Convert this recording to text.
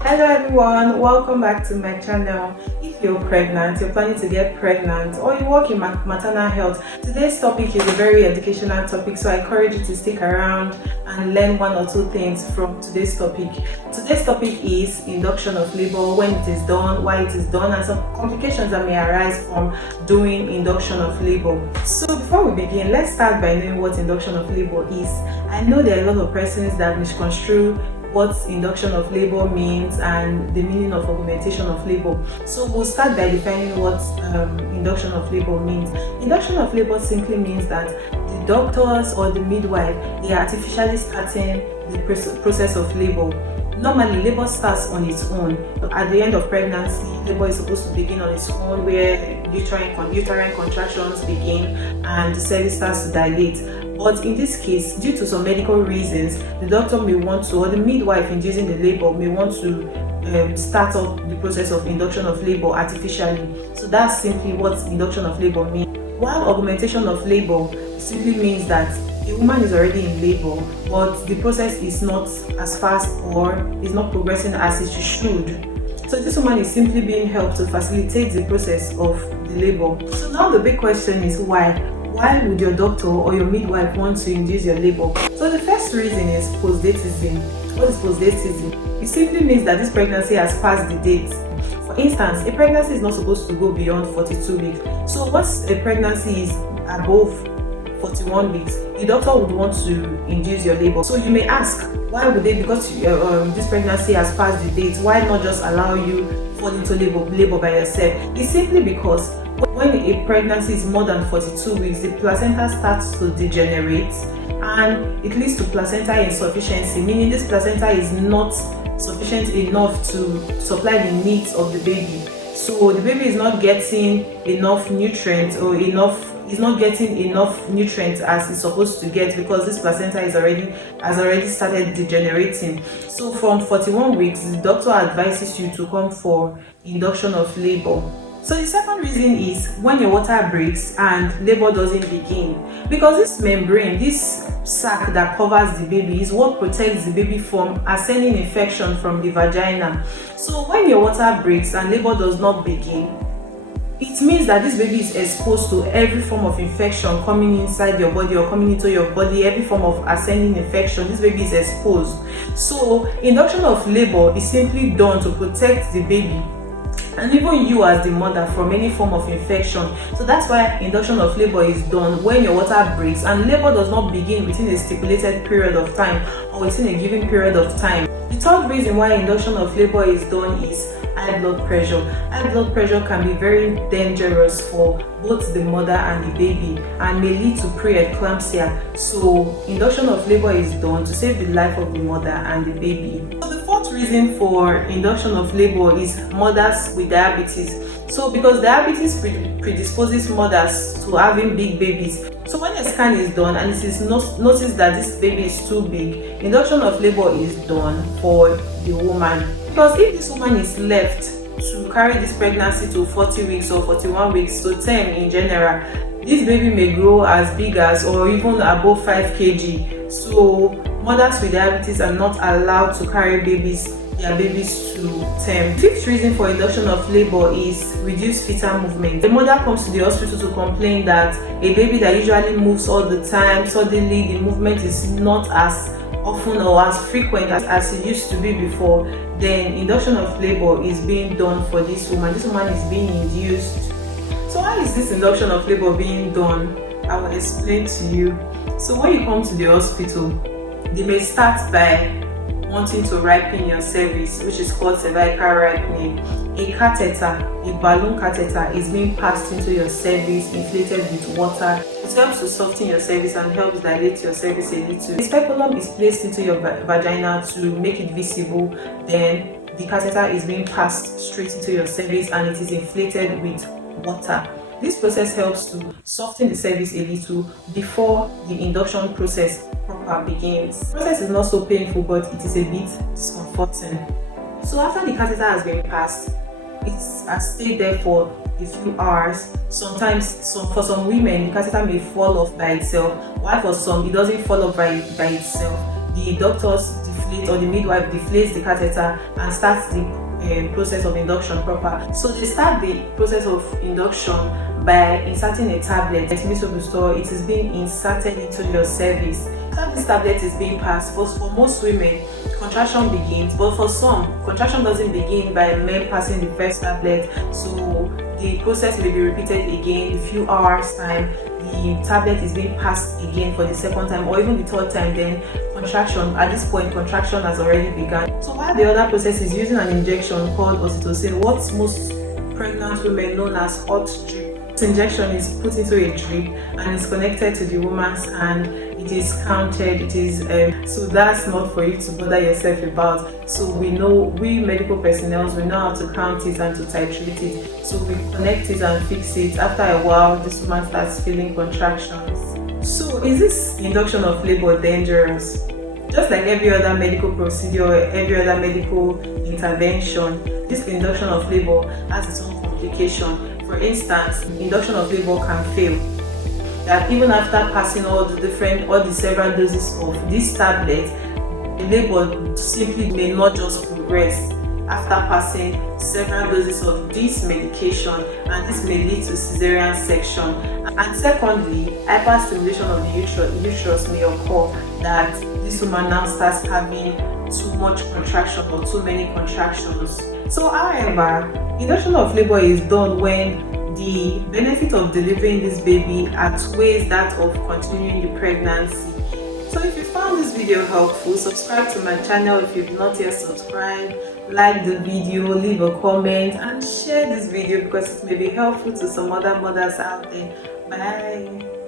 Hello everyone, welcome back to my channel. If you're pregnant, you're planning to get pregnant, or you work in maternal health, today's topic is a very educational topic, so I encourage you to stick around and learn one or two things from today's topic. Today's topic is induction of labor, when it is done, why it is done, and some complications that may arise from doing induction of labor. So before we begin, let's start by knowing what induction of labor is. I know there are a lot of persons that misconstrue what induction of labor means and the meaning of augmentation of labor. So we'll start by defining what induction of labor means. Induction of labor simply means that the doctors or the midwife, they are artificially starting the process of labor. Normally, labor starts on its own. At the end of pregnancy, labor is supposed to begin on its own, where uterine contractions begin and the cervix starts to dilate. But in this case, due to some medical reasons, the doctor may want to, or the midwife inducing the labor may want to start up the process of induction of labor artificially. So that's simply what induction of labor means. While augmentation of labor simply means that the woman is already in labor, but the process is not as fast or is not progressing as it should. So this woman is simply being helped to facilitate the process of the labor. So now the big question is why? Why would your doctor or your midwife want to induce your labor? So the first reason is postdatism. What is postdatism? It simply means that this pregnancy has passed the date. For instance, a pregnancy is not supposed to go beyond 42 weeks. So once a pregnancy is above 41 weeks, the doctor would want to induce your labor. So you may ask, why would they? Because this pregnancy has passed the date, why not just allow you fall into labor by yourself? It's simply because when a pregnancy is more than 42 weeks, the placenta starts to degenerate and it leads to placenta insufficiency, meaning this placenta is not sufficient enough to supply the needs of the baby. So the baby is not getting enough nutrients is not getting enough nutrients as it's supposed to get, because this placenta has already started degenerating. So from 41 weeks, the doctor advises you to come for induction of labor. So the second reason is when your water breaks and labor doesn't begin, because this membrane, this sac that covers the baby, is what protects the baby from ascending infection from the vagina. So when your water breaks and labor does not begin, it means that this baby is exposed to every form of infection coming inside your body or coming into your body, every form of ascending infection. This baby is exposed. So induction of labor is simply done to protect the baby and even you as the mother from any form of infection. So that's why induction of labor is done when your water breaks and labor does not begin within a stipulated period of time or within a given period of time. The third reason why induction of labor is done is high blood pressure. High blood pressure can be very dangerous for both the mother and the baby and may lead to preeclampsia. So induction of labor is done to save the life of the mother and the baby. So the fourth reason for induction of labor is mothers with diabetes. So because diabetes predisposes mothers to having big babies, so when a scan is done and it is noticed that this baby is too big, induction of labor is done for the woman. Because if this woman is left to carry this pregnancy to 40 weeks or 41 weeks to term in general, this baby may grow as big as or even above 5 kg. So mothers with diabetes are not allowed to carry their babies to term. The fifth reason for induction of labor is reduced fetal movement. The mother comes to the hospital to complain that a baby that usually moves all the time, suddenly the movement is not as often or as frequent as it used to be before. Then induction of labor is being done for this woman. This woman is being induced. So why is this induction of labor being done? I will explain to you. So when you come to the hospital, they may start by wanting to ripen your cervix, which is called cervical ripening. A catheter, a balloon catheter, is being passed into your cervix, inflated with water. It helps to soften your cervix and helps dilate your cervix a little. A speculum is placed into your vagina to make it visible. Then the catheter is being passed straight into your cervix and it is inflated with water. This process helps to soften the cervix a little before the induction process proper begins. The process is not so painful, but it is a bit discomforting. So after the catheter has been passed, it has stayed there for a few hours. Sometimes, for some women, the catheter may fall off by itself, while for some, it doesn't fall off by itself. The doctors deflates, or the midwife deflates the catheter and starts the process of induction proper. So they start the process of induction by inserting a tablet. It's miserable store. It is being inserted into your cervix. After this tablet is being passed, for most women, contraction begins, but for some, contraction doesn't begin by men passing the first tablet. So the process may be repeated again a few hours time. The tablet is being passed again for the second time, or even the third time. Then contraction, at this point, contraction has already begun. So while the other process is using an injection called oxytocin, what most pregnant women known as hot drip. This injection is put into a drip and is connected to the woman's hand. It is counted. It is so that's not for you to bother yourself about. So we medical personnel, we know how to count it and to titrate it. So we connect it and fix it. After a while, this woman starts feeling contractions. So is this induction of labor dangerous? Just like every other medical procedure, every other medical intervention, this induction of labor has its own complication. For instance, induction of labor can fail. That even after passing all the several doses of this tablet, the labor simply may not just progress after passing several doses of this medication, and this may lead to cesarean section. And secondly, hyperstimulation of the uterus may occur, that this woman now starts having too much contraction or too many contractions. So however, induction of labor is done when the benefit of delivering this baby outweighs that of continuing the pregnancy. So if you found this video helpful, subscribe to my channel if you've not yet subscribed, like the video, leave a comment and share this video because it may be helpful to some other mothers out there. Bye.